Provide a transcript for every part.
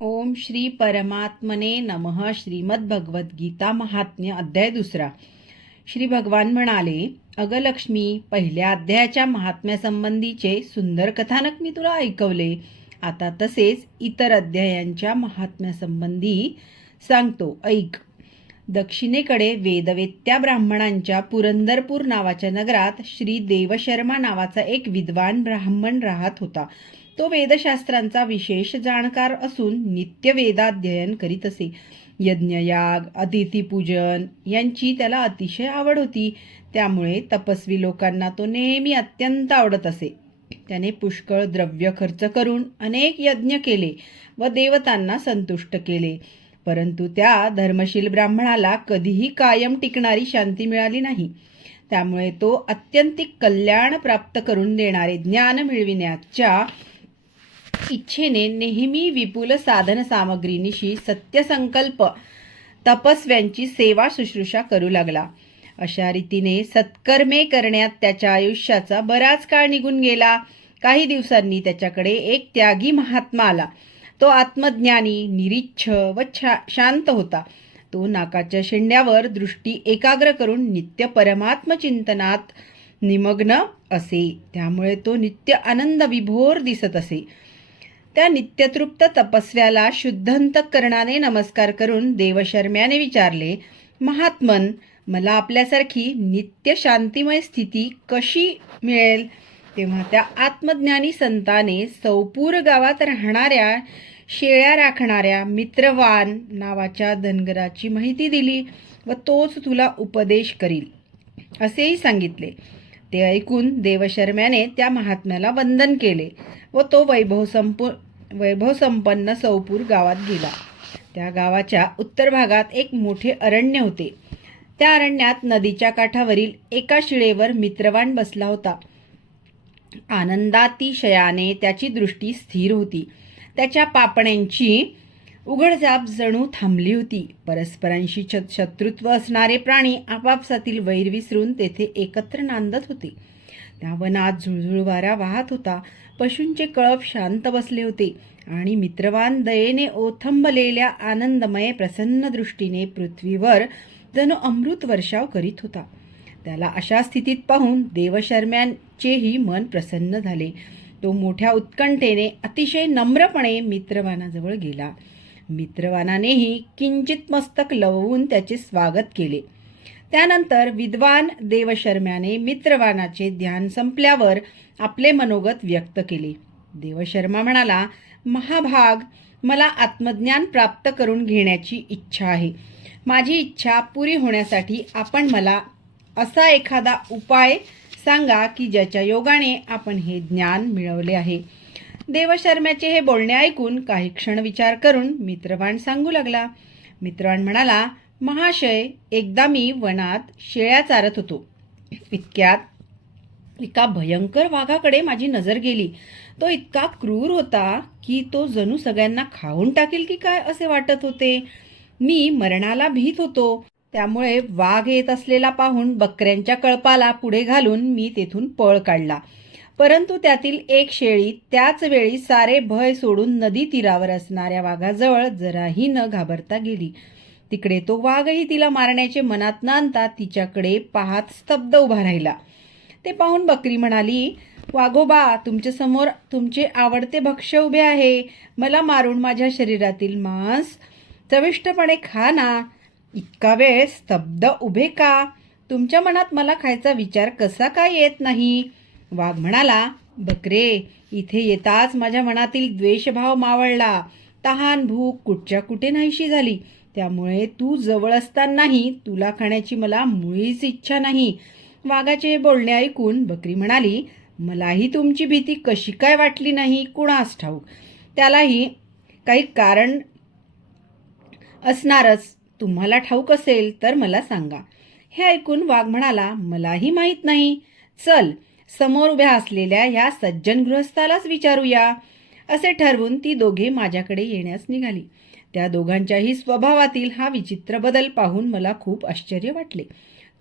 ओम श्री परमात्मने नमः. श्रीमद्भगवद्गीता महात्म्य अध्याय 2. श्री भगवान म्हणाले, अगं लक्ष्मी, पहिल्या अध्यायाच्या महात्म्यासंबंधीचे सुंदर कथानक मी तुला ऐकवले. आता तसेच इतर अध्यायांच्या महात्म्यासंबंधी सांगतो, ऐक. दक्षिणेकडे वेदवेत्या ब्राह्मणांच्या पुरंदरपूर नावाच्या नगरात श्री देवशर्मा नावाचा एक विद्वान ब्राह्मण राहत होता. तो वेदशास्त्रांचा विशेष जाणकार असून नित्य वेदाध्ययन करीत असे. यज्ञयाग, अतिथीपूजन यांची त्याला अतिशय आवड होती. त्यामुळे तपस्वी लोकांना तो नेहमी अत्यंत आवडत असे. त्याने पुष्कळ द्रव्य खर्च करून अनेक यज्ञ केले व देवतांना संतुष्ट केले. परंतु त्या धर्मशील ब्राह्मणाला कधीही कायम टिकणारी शांती मिळाली नाही. त्यामुळे तो अत्यंतिक कल्याण प्राप्त करून देणारे ज्ञान मिळविण्याच्या इच्छेने नेहमी विपुल साधन सामग्रीनिशी सत्यसंकल्प तपस्व्यांची सेवा शुश्रूषा करू लागला. अशा रीतीने सत्कर्मे करण्यात त्याच्या आयुष्याचा बराच काळ निघून गेला. काही दिवसांनी त्याच्याकडे एक त्यागी महात्मा आला. तो आत्मज्ञानी, निरीच्छ व शांत होता. तो नाकाच्या शेंड्यावर दृष्टी एकाग्र करून नित्य परमात्म चिंतनात निमग्न असे. त्यामुळे तो नित्य आनंद विभोर दिसत असे. त्या नित्यतृप्त तपस्व्याला शुद्ध अंतःकरणाने नमस्कार करून देवशर्म्याने विचारले, महात्मन, मला आपल्यासारखी नित्य शांतिमय स्थिती कशी मिळेल? तेव्हा त्या आत्मज्ञानी संताने सौपूर गावात राहणाऱ्या शेळ्या राखणाऱ्या मित्रवान नावाच्या धनगराची माहिती दिली व तोच तुला उपदेश करील असेही सांगितले. ते ऐकून देवशर्म्याने त्या महात्म्याला वंदन केले व तो वैभवसंपन्न सौपूर गावात गेला. त्या गावाच्या उत्तर भागात एक मोठे अरण्य होते. त्या अरण्यात नदीच्या काठावरील एका शिळेवर मित्रवान बसला होता. आनंदातिशयाने त्याची दृष्टी स्थिर होती. त्याच्या पापण्यांची उघडझाप जणू थांबली होती. परस्परांशी शत्रुत्व असणारे प्राणी आपापसातील वैर विसरून तेथे एकत्र नांदत होते. त्या वनात झुळझुळ वारा वाहत होता. पशूंचे कळप शांत बसले होते आणि मित्रवान दयेने ओथंबलेल्या आनंदमय प्रसन्न दृष्टीने पृथ्वीवर जणू अमृत वर्षाव करीत होता. त्याला अशा स्थितीत पाहून देवशर्म्यांचेही मन प्रसन्न झाले. तो मोठ्या उत्कंठेने अतिशय नम्रपणे मित्रवानाजवळ गेला. मित्रवानानेही किंचित मस्तक लवून त्याचे स्वागत केले. त्यानंतर विद्वान देवशर्म्याने मित्रवानाचे ध्यान संपल्यावर आपले मनोगत व्यक्त केले. देवशर्मा म्हणाला, महाभाग, मला आत्मज्ञान प्राप्त करून घेण्याची इच्छा आहे. माझी इच्छा पुरी होण्यासाठी आपण मला असा एखादा उपाय सांगा की ज्याच्या योगाने आपण हे ज्ञान मिळवले आहे. देवशर्म्याचे हे बोलणे ऐकून काही क्षण विचार करून मित्रवान सांगू लागला. मित्रवान म्हणाला, महाशय, एकदा मी वनात शेळ्या चारत होतो. इतक्यात एका भयंकर वाघाकडे माझी नजर गेली. तो इतका क्रूर होता की तो जणू सगळ्यांना खाऊन टाकेल की काय असे वाटत होते. मी मरणाला भीत होतो. त्यामुळे वाघ येत असलेला पाहून बकऱ्यांच्या कळपाला पुढे घालून मी तेथून पळ काढला. परंतु त्यातील एक शेळी त्याच वेळी सारे भय सोडून नदी तीरावर असणाऱ्या वाघाजवळ जराही न घाबरता गेली. तिकडे तो वाघही तिला मारण्याचे मनात न आणता तिच्याकडे पाहत स्तब्ध उभा राहिला. ते पाहून बकरी म्हणाली, वाघोबा, तुमच्या समोर तुमचे आवडते भक्ष्य उभे आहे. मला मारून माझ्या शरीरातील मांस चविष्टपणे खा ना. इतका वेळ स्तब्ध उभे का? तुमच्या मनात मला खायचा विचार कसा काय येत नाही? वाघ म्हणाला, बकरे, इथे येताच माझ्या मनातील द्वेषभाव मावळला. तहान भूक कुठच्या कुठे नाहीशी झाली. त्यामुळे तू जवळ असतानाही तुला खाण्याची मला मुळीच इच्छा नाही. वाघाचे हे बोलणे ऐकून बकरी म्हणाली, मलाही तुमची भीती कशी काय वाटली नाही कुणास ठाऊक. त्यालाही काही कारण असणारच. तुम्हाला ठाऊक असेल तर मला सांगा. हे ऐकून वाघ म्हणाला, मलाही माहीत नाही. चल, समोर उभ्या असलेल्या ह्या सज्जन गृहस्थालाच विचारूया. असे ठरवून ती दोघे माझ्याकडे येण्यास निघाली. त्या दोघांच्याही स्वभावातील हा विचित्र बदल पाहून मला खूप आश्चर्य वाटले.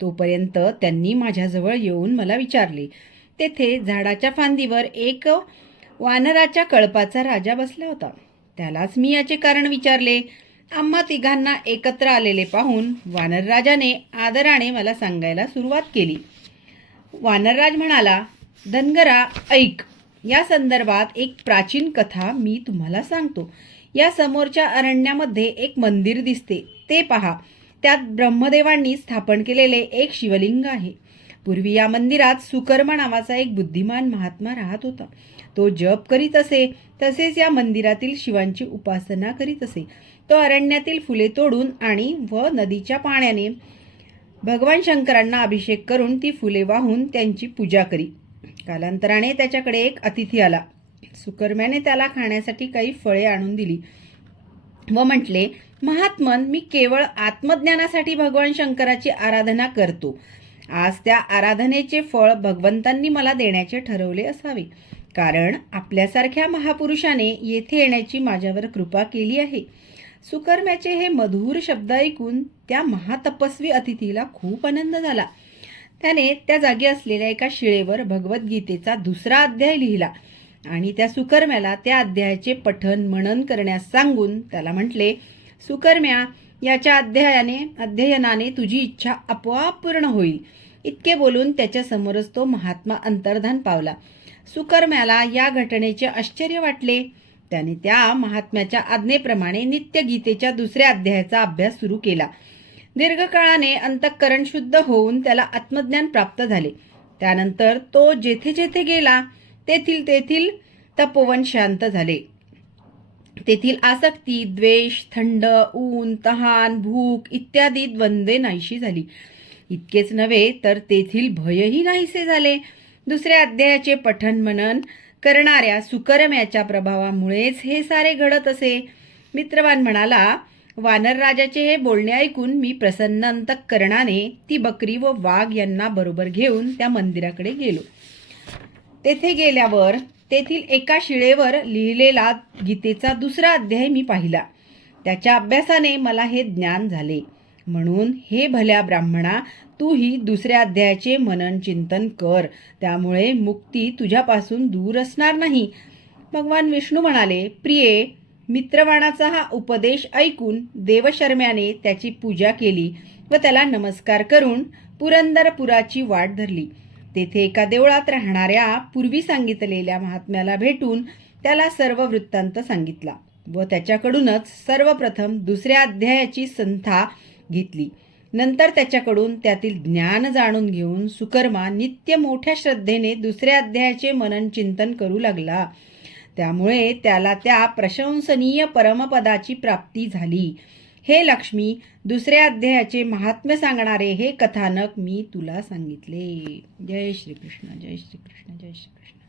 तोपर्यंत त्यांनी माझ्याजवळ येऊन मला विचारले. तेथे झाडाच्या फांदीवर एक वानराच्या कळपाचा राजा बसला होता. त्यालाच मी याचे कारण विचारले. आम्हा तिघांना एकत्र आलेले पाहून वानरराजाने आदराने मला सांगायला सुरुवात केली. वानरराज म्हणाला, धनगरा ऐक, या संदर्भात एक प्राचीन कथा मी तुम्हाला सांगतो. या समोरच्या अरण्यामध्ये एक मंदिर दिसते, ते पहा. त्यात ब्रह्मदेवांनी स्थापन केलेले एक शिवलिंग आहे. पूर्वी या मंदिरात सुकर्मा नावाचा एक बुद्धिमान महात्मा राहत होता. तो जप करीत असे, तसेच या मंदिरातील शिवांची उपासना करीत असे. तो अरण्यातील फुले तोडून आणि नदीच्या पाण्याने भगवान शंकरांना अभिषेक करून ती फुले वाहून त्यांची पूजा करी. कालांतराने त्याच्याकडे एक अतिथी आला. सुकर्म्याने त्याला खाण्यासाठी काही फळे आणून दिली व म्हटले, महात्मन, मी केवळ आत्मज्ञानासाठी भगवान शंकराची आराधना करतो. आज त्या आराधनेचे फळ भगवंतांनी मला देण्याचे ठरवले असावे, कारण आपल्यासारख्या महापुरुषाने येथे येण्याची माझ्यावर कृपा केली आहे. सुकर्म्याचे हे मधुर शब्द ऐकून त्या महातपस्वी अतिथीला खूप आनंद झाला. त्याने त्या जागी असलेल्या एका शिळेवर भगवद्गीतेचा 2रा अध्याय लिहिला आणि त्या सुकर्म्याला त्या अध्यायाचे पठन मनन करण्यास सांगून त्याला म्हटले, सुकर्म्या, याच्या अध्ययनाने तुझी इच्छा आपोआप पूर्ण होईल. इतके बोलून त्याच्या समोरच तो महात्मा अंतर्धान पावला. सुकर्म्याला या घटनेचे आश्चर्य वाटले. त्याने त्या महात्म्याच्या आज्ञेप्रमाणे नित्य गीतेच्या 2ऱ्या अध्यायाचा अभ्यास सुरू केला. दीर्घकाळाने अंतःकरण शुद्ध होऊन त्याला आत्मज्ञान प्राप्त झाले. त्यानंतर तो जेथे जेथे गेला तेथील तपोवन शांत झाले. तेथील आसक्ती, द्वेष, थंड, ऊन, तहान, भूक इत्यादी द्वंद्वे नाहीशी झाली. इतकेच नव्हे तर तेथील भयही नाहीसे झाले. 2ऱ्या अध्यायाचे पठन मनन करणाऱ्या सुकर्म्याच्या प्रभावामुळेच हे सारे घडत असे. मित्रवान म्हणाला, वानरराजाचे हे बोलणे ऐकून मी प्रसन्न अंतःकरणाने ती बकरी व वाघ यांना बरोबर घेऊन त्या मंदिराकडे गेलो. तेथे गेल्यावर तेथील एका शिळेवर लिहिलेला गीतेचा 2रा अध्याय मी पाहिला. त्याच्या अभ्यासाने मला हे ज्ञान झाले. म्हणून हे भल्या ब्राह्मणा, तूही 2ऱ्या अध्यायाचे मनन चिंतन कर, त्यामुळे मुक्ती तुझ्यापासून दूर असणार नाही. भगवान विष्णू म्हणाले, प्रिये, मित्रवाणाचा हा उपदेश ऐकून देवशर्म्याने त्याची पूजा केली व त्याला नमस्कार करून पुरंदरपुराची वाट धरली. तेथे एका देवळात राहणाऱ्या पूर्वी सांगितलेल्या महात्म्याला भेटून त्याला सर्व वृत्तांत सांगितला व त्याच्याकडूनच सर्वप्रथम 2ऱ्या अध्यायाची संथा घेतली. नंतर त्याच्याकडून त्यातील ज्ञान जाणून घेऊन सुकर्मा नित्य मोठ्या श्रद्धेने 2ऱ्या अध्यायाचे मनन चिंतन करू लागला. त्यामुळे त्याला त्या प्रशंसनीय परमपदाची प्राप्ती झाली. हे लक्ष्मी, 2ऱ्या अध्यायाचे महात्म्य सांगणारे हे कथानक मी तुला सांगितले. जय श्रीकृष्ण, जय श्रीकृष्ण, जय श्रीकृष्ण.